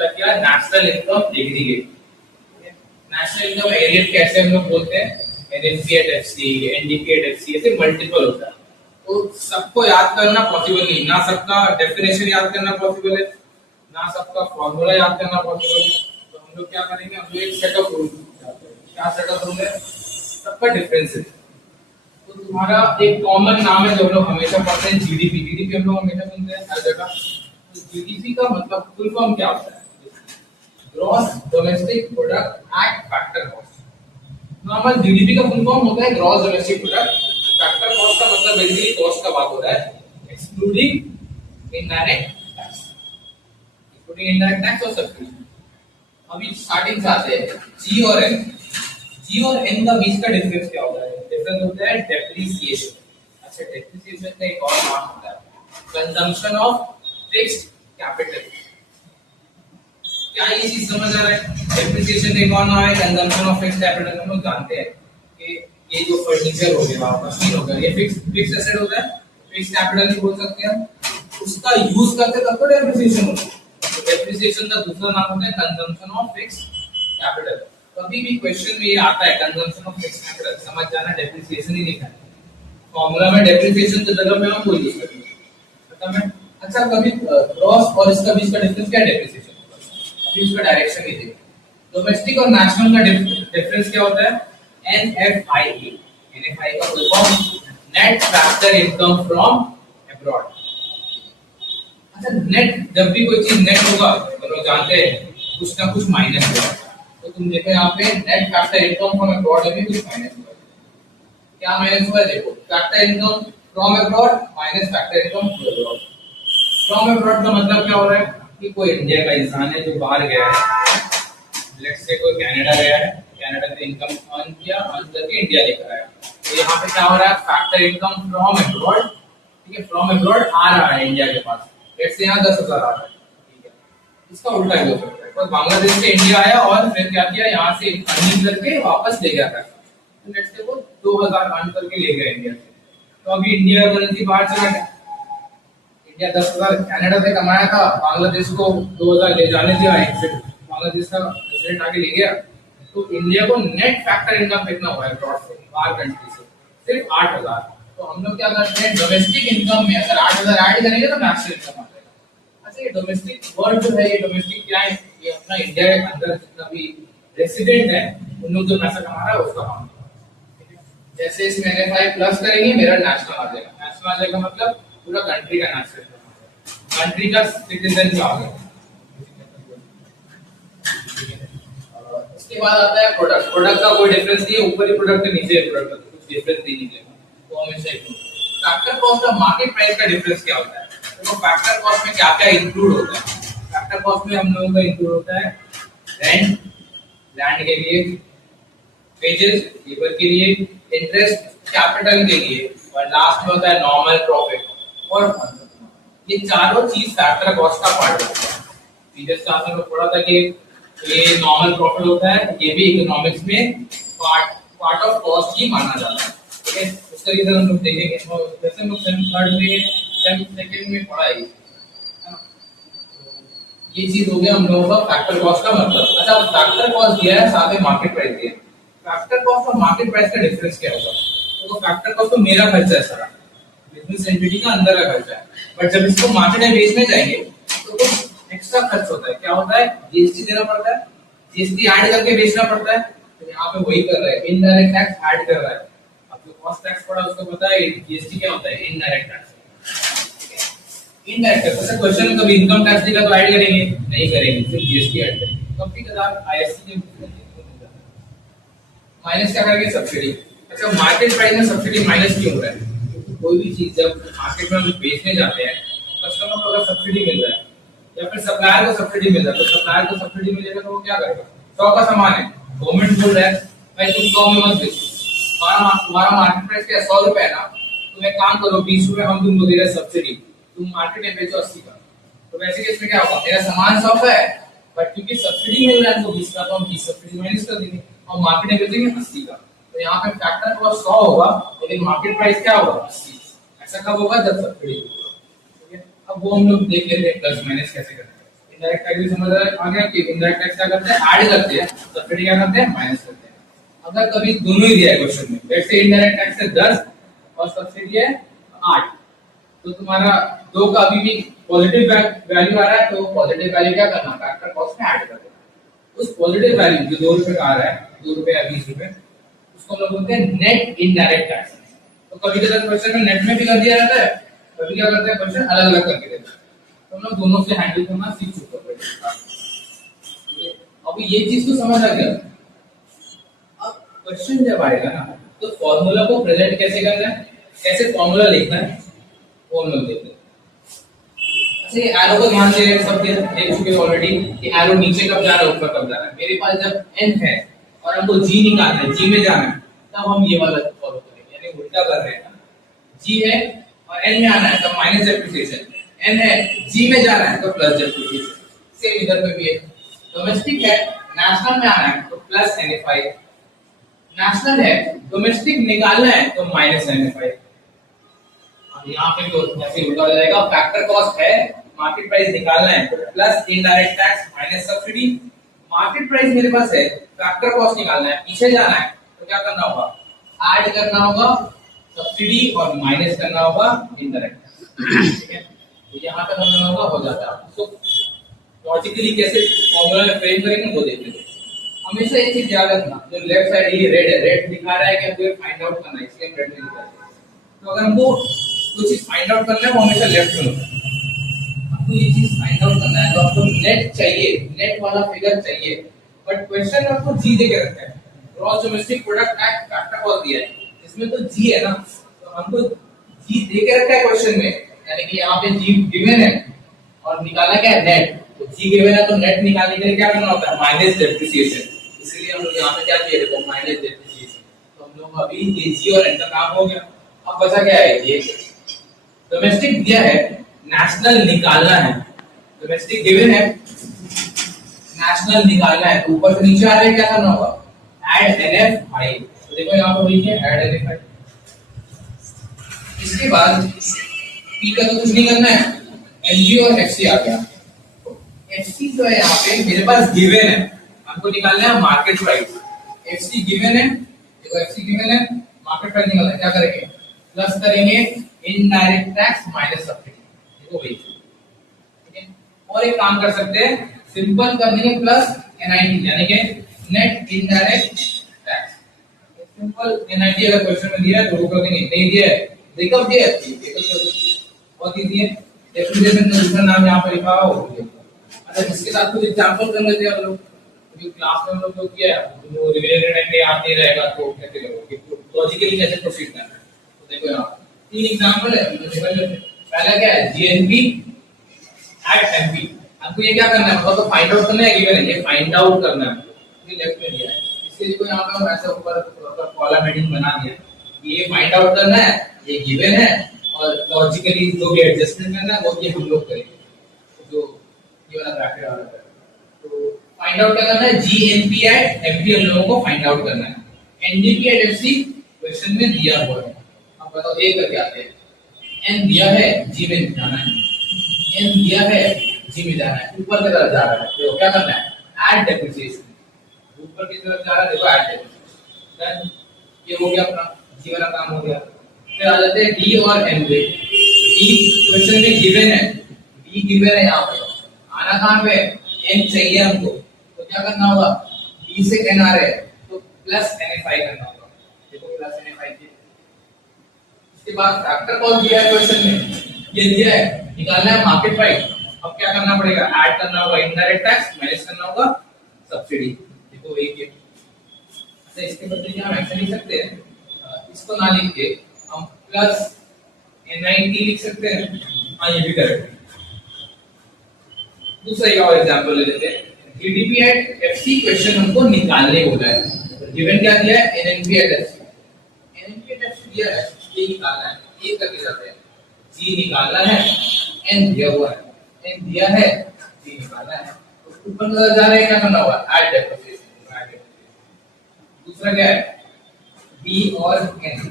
क्या national income aggregate, national income aggregate कैसे हम लोग बोलते हैं, एनएनपीएटएफसी, एनडीपीएटएफसी, ऐसे मल्टीपल होता है। तो सबको याद करना पॉसिबल नहीं, ना सबका डेफिनेशन याद करना पॉसिबल है, ना सबका फॉर्मूला याद करना पॉसिबल है। तो हम लोग क्या करेंगे, हम लोग एक सेट ऑफ रूल, क्या सेट ऑफ रूल है, सबका डिफरेंस है। तो तुम्हारा एक कॉमन नाम है जो हम लोग हमेशा पढ़ते हैं, जीडीपी। जीडीपी हम लोग हमेशा सुनते हैं हर जगह। तो जीडीपी का मतलब फुल फॉर्म क्या होता है, gross domestic product at factor cost. Normal GDP का फुल फॉर्म होता है gross domestic product. Factor cost का मतलब बेसिकली कॉस्ट का बात हो रहा है, excluding indirect tax, excluding indirect tax और सब्सिडी। अभी स्टार्टिंग से आते हैं जी और एन। जी और एन का बीच का डिफरेंस क्या होता है, डिफरेंस होता है डेप्रिसिएशन। अच्छा, डेप्रिसिएशन का एक और नाम होता है कंजम्पशन ऑफ फिक्स्ड कैपिटल। क्या ये चीज समझ आ रहा है, डेप्रिसिएशन का एक और नाम है कंजम्पशन ऑफ फिक्स्ड कैपिटल। हम लोग जानते हैं कि ये जो फर्नीचर हो गया, मशीन हो गया, ये फिक्स्ड एसेट होता है, फिक्स्ड कैपिटल भी बोल सकते हैं। उसका यूज करते तब तो डेप्रिसिएशन होता है। तो डेप्रिसिएशन का दूसरा नाम होता है कंजम्पशन ऑफ फिक्स्ड कैपिटल। कभी भी क्वेश्चन में ये आता है कंजम्पशन ऑफ फिक्स्ड कैपिटल, समझ जाना डेप्रिसिएशन ही लिखा है। फॉर्मूला में डेप्रिसिएशन की जगह पे हम कोई यूज करेंगे, खत्म है। अच्छा, कभी ग्रॉस और इसका बीच का डिफरेंस क्या है, डेप्रिसिएशन। अभी इसका डायरेक्शन ही देखो, डोमेस्टिक और नेशनल का डिफरेंस क्या होता है, एनएफआईई। एनएफआई का full form net factor income from abroad. अच्छा, नेट, जब भी कोई चीज नेट होगा तो लोग जानते हैं कुछ ना कुछ माइनस होगा। तो तुम देखो यहाँ पे net factor income from abroad में भी कुछ माइनस हुआ है। क्या माइनस हुआ है, देखो factor income from abroad minus factor income to abroad. From abroad का मतलब क्या हो रहा है कि कोई इंडिया का इंसान है जो बाहर गया है, लेट्स से कोई कनाडा गया है, कनाडा से इनकम अर्न किया, अर्न करके इंडिया लेकर आया। तो यहाँ पे क्या हो रहा है, फैक्टर इनकम फ्रॉम अब्रॉड, ठीक है, फ्रॉम अब्रॉड आ रहा है इंडिया के पास, लेट्स से यहाँ 10,000 आ रहा है, ठीक है। इसका उल्टा भी हो सकता है, तो बांग्लादेश से इंडिया आया और फिर क्या किया, यहाँ से अर्निंग करके वापस ले गया पैसा, तो लेट्स से वो 2,000 अर्न करके ले गया इंडिया से। तो अभी इंडिया का करेंसी बाहर चला गया, इंडिया 10,000 कनाडा से कमाया था, बांग्लादेश को 2,000 ले जाने दिया, बांग्लादेश का प्रेसिडेंट आगे ले गया। तो इंडिया को नेट फैक्टर इनकम कितना हुआ है अब्रॉड से, बाहर कंट्री से, सिर्फ 8,000। तो हम लोग क्या करते हैं, डोमेस्टिक इनकम में अगर 8,000 ऐड करेंगे तो नेशनल इनकम आ जाएगा। अच्छा, ये डोमेस्टिक वर्ड जो है, ये डोमेस्टिक क्या है, ये अपना इंडिया के अंदर जितना भी रेसिडेंट है उन लोग जो पैसा कमा रहा है उसका अमाउंट। जैसे इसमें एनएफआई प्लस करेंगे मेरा नेशनल आ जाएगा, नेशनल आ जाएगा मतलब पूरा कंट्री का नेशनल, कंट्री का सिटीजन जो आ गया। इसके बाद आता है प्रोडक्ट। प्रोडक्ट का कोई डिफरेंस नहीं है, ऊपर ही प्रोडक्ट है, नीचे प्रोडक्ट है, कुछ डिफरेंस नहीं निकलेगा, तो हमेशा एक। फैक्टर कॉस्ट और मार्केट प्राइस का डिफरेंस क्या होता है, तो फैक्टर कॉस्ट में क्या क्या इंक्लूड होता है। फैक्टर कॉस्ट में हम लोगों का इंक्लूड होता है रेंट, लैंड के लिए, वेजेस लेबर के लिए, इंटरेस्ट कैपिटल के लिए, और लास्ट में होता है नॉर्मल प्रॉफिट और फंड। ये चारों चीज फैक्टर कॉस्ट का पार्ट होता है। प्रीवियस क्लास में पढ़ा था कि ये नॉर्मल प्रॉफिट होता है, ये भी इकोनॉमिक्स में पार्ट ऑफ कॉस्ट ही माना जाता है, ठीक है। उसका रीजन हम लोग देखेंगे, जैसे हम लोग थर्ड में सेकंड में पढ़ा है। ये चीज हो गया हम लोगों का फैक्टर कॉस्ट का मतलब। अच्छा, फैक्टर कॉस्ट दिया है, साथ में मार्केट प्राइस दिया है। फैक्टर कॉस्ट और मार्केट प्राइस का डिफरेंस क्या होगा, तो फैक्टर कॉस्ट तो मेरा खर्चा है सारा, बिजनेस एंटिटी का अंदर का खर्चा है, बट जब इसको मार्केट में बेचने जाएंगे तो कुछ एक्स्ट्रा खर्च होता है। क्या होता है, जीएसटी देना पड़ता है, जीएसटी ऐड करके बेचना पड़ता है। तो यहाँ पे वही कर रहा है, इनडायरेक्ट टैक्स ऐड कर रहा है। अब जो कॉस्ट टैक्स पड़ा उसको पता है, जीएसटी क्या होता है, इनडायरेक्ट टैक्स। इनडायरेक्ट टैक्स, ऐसा क्वेश्चन में कभी इनकम टैक्स दिखा तो ऐड करेंगे नहीं, करेंगे सिर्फ जीएसटी ऐड करेंगे। कभी कदार आईएससी के माइनस क्या करेंगे, सब्सिडी। अच्छा, मार्केट प्राइस में सब्सिडी माइनस क्यों हो रहा है, कोई भी चीज जब मार्केट में हम बेचने जाते हैं, कस्टमर को अगर सब्सिडी मिल रहा है या फिर सप्लायर को सब्सिडी मिल रहा है, तो सप्लायर को सब्सिडी मिलेगा तो वो क्या करेगा, 100 का सामान है, गवर्नमेंट बोल रहा है भाई तुम 100 में मत बेचो, तुम्हारा मार्केट प्राइस क्या 100 रुपए है ना, तुम एक काम करो 20 रुपए हम तुमको दे रहे सब्सिडी, तुम मार्केट में बेचो 80 का। तो वैसे केस में क्या होगा, मेरा सामान 100 का है बट क्योंकि सब्सिडी मिल रहा है हमको 20 का, तो हम 20 सब्सिडी माइनस कर देंगे और मार्केट में बेचेंगे 80 का। तो यहाँ पे फैक्टर कॉस्ट 100 होगा लेकिन मार्केट प्राइस क्या होगा, 80। ऐसा कब होगा, जब सब्सिडी होगा, ठीक है। अब वो हम लोग देख लेते हैं प्लस माइनस कैसे करते हैं। इनडायरेक्ट टैक्स भी समझ आ गया कि इनडायरेक्ट टैक्स क्या करते हैं, ऐड करते हैं, सब्सिडी क्या करते हैं, माइनस करते हैं। अगर कभी दोनों ही दिया है क्वेश्चन में, लेट्स से इनडायरेक्ट टैक्स है 10 और सब्सिडी है 8, तो तुम्हारा दो का अभी भी पॉजिटिव वैल्यू आ रहा है, तो पॉजिटिव वैल्यू क्या करना, फैक्टर कॉस्ट में ऐड कर देना। उस पॉजिटिव वैल्यू जो 2 रुपए का आ रहा है, 2 रुपए या 20 रुपए, उसको हम लोग बोलते हैं नेट इनडायरेक्ट टैक्स। तो कभी कभी क्वेश्चन में नेट में भी कर दिया जाता है, कभी क्या करते हैं क्वेश्चन अलग अलग करके देते हैं, तो हम लोग दोनों से हैंडल करना सीख चुके हैं। अब ये चीज तो समझ आ गया। अब क्वेश्चन जब आएगा ना, तो फॉर्मूला को प्रेजेंट कैसे करना है, कैसे फॉर्मूला लिखना है, वो हम लोग देखते हैं। ऐसे एरो को ध्यान से सब देख चुके हैं ऑलरेडी कि एरो नीचे कब जा रहा है, ऊपर कब जा रहा है। मेरे पास जब n है और हमको g निकालना है, g में जाना है, तब हम ये वाला फॉलो करेंगे, यानी उल्टा कर रहे हैं ना। g है और n में आना है तो माइनस डेप्रिसिएशन, n है g में जाना है तो प्लस डेप्रिसिएशन। सेम इधर पे भी है, डोमेस्टिक है नेशनल में आना है तो प्लस NFI, नेशनल है डोमेस्टिक निकालना है तो माइनस NFI। अब यहाँ पे तो ऐसे उल्टा हो जाएगा, फैक्टर कॉस्ट है, मार्केट प्राइस निकालना है तो plus indirect tax minus subsidy. Market price मेरे पास है, फैक्टर कॉस्ट निकालना है, पीछे जाना है तो क्या करना होगा, ऐड करना होगा सब्सिडी और माइनस करना होगा इनडायरेक्ट टैक्स। ठीक है, तो यहाँ तक हम लोगों का हो जाता है। तो लॉजिकली कैसे फॉर्मूला में फ्रेम करेंगे वो देखते हैं। हमेशा एक चीज याद रखना, जो लेफ्ट साइड ये रेड है, रेड दिखा रहा है कि हमको फाइंड आउट करना है, इसलिए हम रेड में लिखा है। तो अगर हमको कुछ चीज फाइंड आउट करना है वो हमेशा लेफ्ट में होता है। हमको ये चीज फाइंड आउट करना है तो हमको नेट चाहिए, नेट वाला फिगर चाहिए, बट क्वेश्चन में आपको जी दे के रखा है, gross domestic product act factor cost दिया है, इसमें तो जी है ना, तो हमको जी दे के रखा है क्वेश्चन में, यानी कि यहाँ पे जी गिवन है और निकालना क्या है, नेट। तो जी गिवन है तो नेट निकालने के लिए क्या करना होता है, माइनस डेप्रिसिएशन, इसलिए हम लोग यहाँ पे क्या किए, देखो माइनस डेप्रिसिएशन। तो हम लोग अभी ये जी और एन का काम हो गया। अब बचा क्या है, ये डोमेस्टिक दिया है, नेशनल निकालना है, डोमेस्टिक गिवन है, नेशनल निकालना है, तो ऊपर से नीचे आ रहा है, क्या करना होगा, ऐड NFI। तो देखो यहाँ पर लिखिए ऐड NFI। इसके बाद पी का तो कुछ नहीं करना है, NG और FC आ गया। FC जो है यहाँ पे मेरे पास गिवन है, हमको निकालना है मार्केट प्राइस। FC गिवन है, देखो FC गिवन है, मार्केट प्राइस निकालना है, क्या करेंगे, प्लस करेंगे इनडायरेक्ट टैक्स माइनस सब्सिडी, देखो वही। ठीक है, और एक काम कर सकते हैं, सिंपल कर देंगे प्लस NIT, यानी कि net indirect tax. Simple NIT अगर क्वेश्चन में दिया है तो वो कर देंगे, नहीं दिया है ब्रेकअप दिया है, बहुत इजी है। डेफिनेशन का दूसरा नाम यहाँ पर लिखा हो। अच्छा, इसके साथ कुछ एग्जांपल कर लेते हैं हम लोग, क्योंकि क्लास में हम लोग जो किया है वो रिवीजन टाइम में याद नहीं रहेगा, तो कैसे करोगे, लॉजिकली कैसे प्रोसीड करना है। तो देखो यहाँ 3 एग्जांपल है, पहला क्या है, GNP एट MP। हमको ये क्या करना है, मतलब तो फाइंड आउट करना है, गिवन है, ये फाइंड आउट करना है, ये लेफ्ट में दिया है, इसलिए देखो यहाँ पे हम ऐसा ऊपर कॉलम हेडिंग बना दिया, ये फाइंड आउट करना है, ये गिवन है, और लॉजिकली जो भी एडजस्टमेंट करना है वो ये हम लोग करेंगे, जो ये वाला ब्रैकेट वाला है। तो फाइंड आउट क्या करना है, GNP एट MP हम लोगों को फाइंड आउट करना है, NDP एट FC क्वेश्चन में दिया हुआ है। अब बताओ ए करके आते हैं, N दिया है, G में जाना है, N दिया है, G में जाना है, ऊपर की तरफ जा रहा है, तो क्या करना है, ऐड डेप्रिसिएशन, ऊपर की तरफ जा रहा है, देखो ऐड डेप्रिसिएशन, ये हो गया अपना जी वाला काम हो गया। फिर आ जाते हैं D और N पे। D क्वेश्चन में गिवन है, D गिवन है, यहाँ पे आना कहाँ पे, N चाहिए हमको, तो क्या करना होगा, D से N आ रहे हैं तो प्लस NFI करना होगा, देखो प्लस NFI किया। इसके बाद फैक्टर कॉस्ट दिया है क्वेश्चन में, ये दिया है, निकालना है मार्केट प्राइस। अब क्या करना पड़ेगा, ऐड करना होगा इनडायरेक्ट टैक्स, माइनस करना होगा सब्सिडी, देखो एक ये। अच्छा, इसके बदले क्या हम ऐसा लिख सकते हैं, इसको ना लिख के हम प्लस NIT लिख सकते हैं, हाँ ये भी करेक्ट है। दूसरा एक और एग्जांपल ले लेते हैं, GDP एट FC क्वेश्चन हमको निकालने होता है, गिवन क्या दिया है, NNP at FC, NNP at FC दिया है, ये निकालना है, ये करके जाते हैं, G निकालना है, N दिया हुआ है, N दिया है, G निकालना है, तो ऊपर नजर जा रहा है, क्या करना होगा, ऐड डेप्रिसिएशन। दूसरा क्या है, B और N,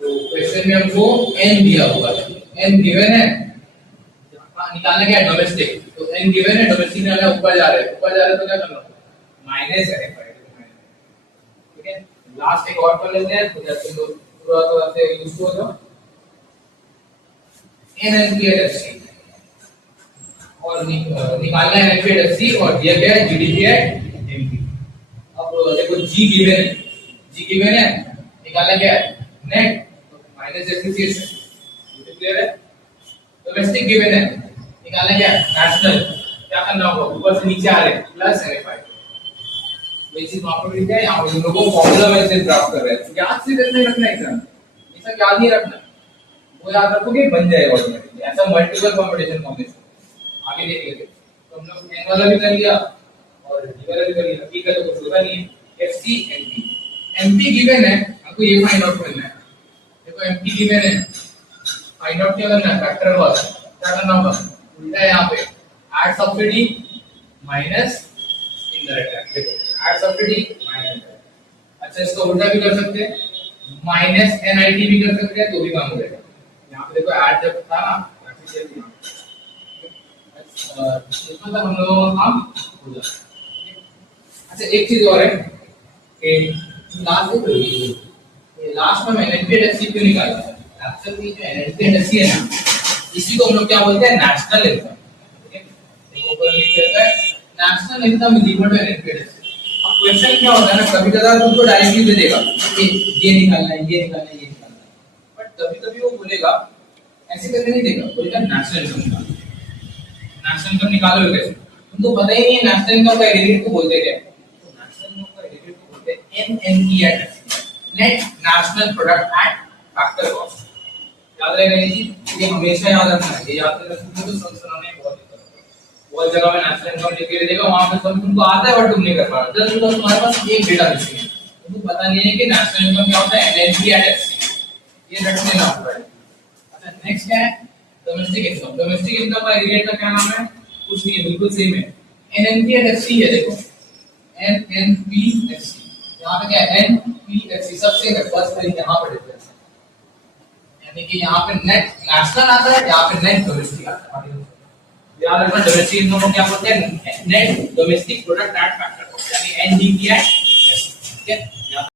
तो क्वेश्चन में हमको N दिया हुआ है, N गिवन है, निकालना क्या है डोमेस्टिक, तो एन गिवन है, डोमेस्टिक निकालना ऊपर जा रहे हैं, ऊपर जा रहे हैं तो क्या करना माइनस है, ठीक है। लास्ट एक और कर लेते हैं तो जैसे लोग थोड़ा से यूज हो जाओ एनएनपीएससी और निकालना है एनएनपीएससी और दिया गया है जीडीपी है एमपी। अब देखो जी गिवन है निकालना क्या है नेट माइनस डेप्रिसिएशन, क्लियर है। डोमेस्टिक गिवन है निकालना क्या है नेशनल, क्या करना होगा ऊपर से नीचे आ रहे प्लस एनएफआई, बेसिक प्रॉपर्टी है। यहाँ पे लोगों को फॉर्मूला में से प्राप्त कर रहे हैं, याद से करने रखना एग्जाम, ये सब याद नहीं रखना, वो याद रखोगे बन जाएगा ऑटोमेटिकली। ऐसा मल्टीपल कॉम्बिनेशन कॉम्बिनेशन आगे देख लेते। तो हम लोग एन वाला भी कर लिया और डी वाला भी कर लिया, ठीक है। तो कुछ होगा नहीं, एफसी एमपी, एमपी गिवन है हमको ये फाइंड आउट करना है। देखो एमपी गिवन है, फाइंड आउट क्या करना है फैक्टर वाला, क्या करना होगा उल्टा है यहाँ पे add subsidy minus indirect tax, देखो ऐड सब्सिडी माइनस, अच्छा इसको उल्टा भी कर सकते हैं माइनस एनआईटी भी कर सकते हैं, तो भी काम हो जाएगा। यहाँ पे देखो ऐड जब था ना इसमें तक हम लोगों का काम हो जाता है। अच्छा एक चीज और है कि लास्ट में एनएनपीएससी क्यों निकाला है, एक्चुअली जो एनएनपीएससी है ना इसी को हम लोग क्या बोलते हैं नेशनल इनकम, ठीक है। देखो ऊपर लिखा है national income is equal to NNPSC. अब क्वेश्चन क्या होता है ना कभी कभार तुमको डायरेक्टली दे देगा कि ये निकालना है ये निकालना है ये निकालना है, बट कभी कभी वो बोलेगा ऐसे करके नहीं देगा, बोलेगा नेशनल इनकम निकालो। नेशनल इनकम निकालो कैसे, तुमको पता ही नहीं है नेशनल इनकम का एडिट को बोलते क्या, तो नेशनल इनकम का एडिट को बोलते हैं NNPS, net national product at factor cost. याद रहेगा ये चीज, ये हमेशा याद रखना है, ये याद रखना तो संस्थान में बहुत दिक्कत है। बहुत जगह में नेशनल इनकम लिख के देगा, वहां पे सब तुमको आता है बट तुम नहीं कर पा रहे, जस्ट बिकॉज़ तुम्हारे पास एक डेटा मिसिंग है, तुमको पता नहीं है कि नेशनल इनकम क्या होता है एनएनपीएस, ये रट लेना होता है। अच्छा नेक्स्ट क्या है डोमेस्टिक इनकम, डोमेस्टिक इनकम का एग्रीगेट का क्या नाम है, कुछ नहीं है बिल्कुल सेम है एनएनपीएससी है। देखो एनएनपीएससी यहाँ पे क्या है एनपीएससी सबसे है, बस खाली यहाँ पे डिफरेंस है, यानी कि यहाँ पे नेट नेशनल आता है, यहाँ पे नेट डोमेस्टिक आता है। याद रखना डोमेस्टिक इनकम को क्या बोलते हैं net domestic product at factor cost, यानी एनडीपीआई, ठीक है। याद